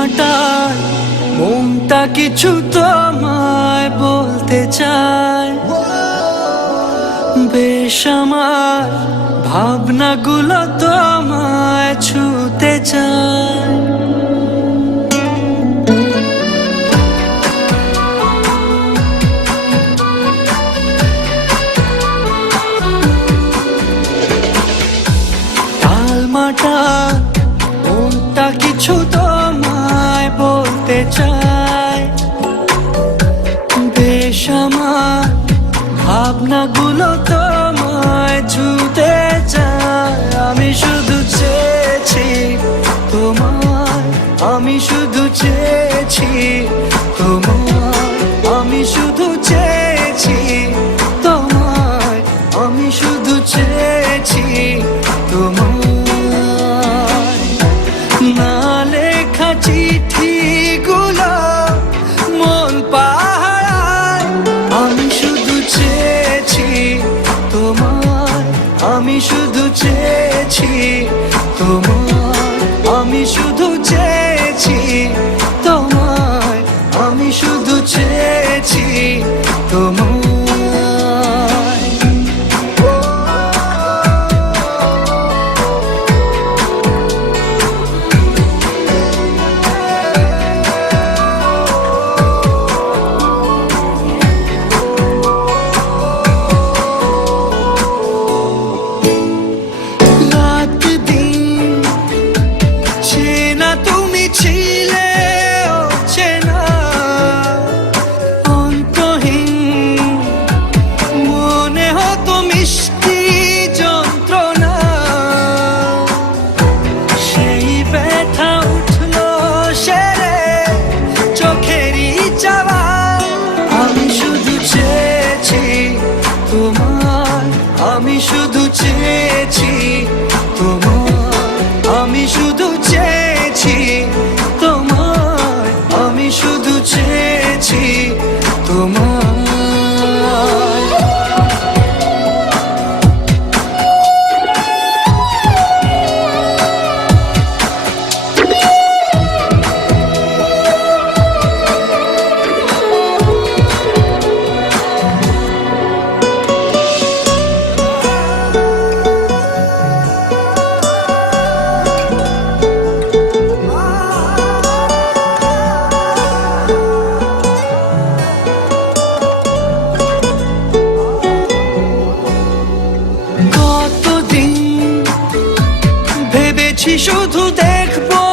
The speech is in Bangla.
মাটায় মনটা কিছু তোমায় বলতে চায়। বেশ আমার ভাবনাগুলো তোমায় ছুতে চায়। টালমাটাল মনটা কিছু তোমায় বলতে চায়। বেশ আমার ভাবনাগুলো তোমায় ছুতে চায়। আমি শুধু চেয়েছি তোমায়, আমি শুধু চেয়েছি তোমায়, আমি শুধু চেয়েছি তোমায়, আমি শুধু চেয়েছি তোমায়। না লেখা চিঠিগুলো মন পাহারায়। আমি শুধু চেয়েছি তোমায়, আমি শুধু চেয়েছি তোমায়, আমি শুধু চেয়েছি তোমায়, আমি শুধু চেয়েছি তোমায়। আমি শুধু চেয়েছি তোমায়, আমি শুধু চেয়েছি তোমায়, আমি শুধু চেয়েছি তোমায়। শুধু দেখবো